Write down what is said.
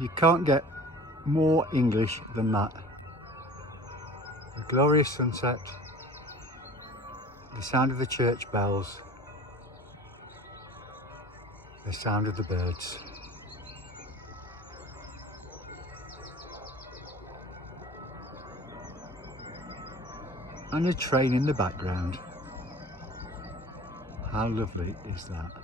You can't get more English than that. The glorious sunset, the sound of the church bells, the sound of the birds. And a train in the background. How lovely is that?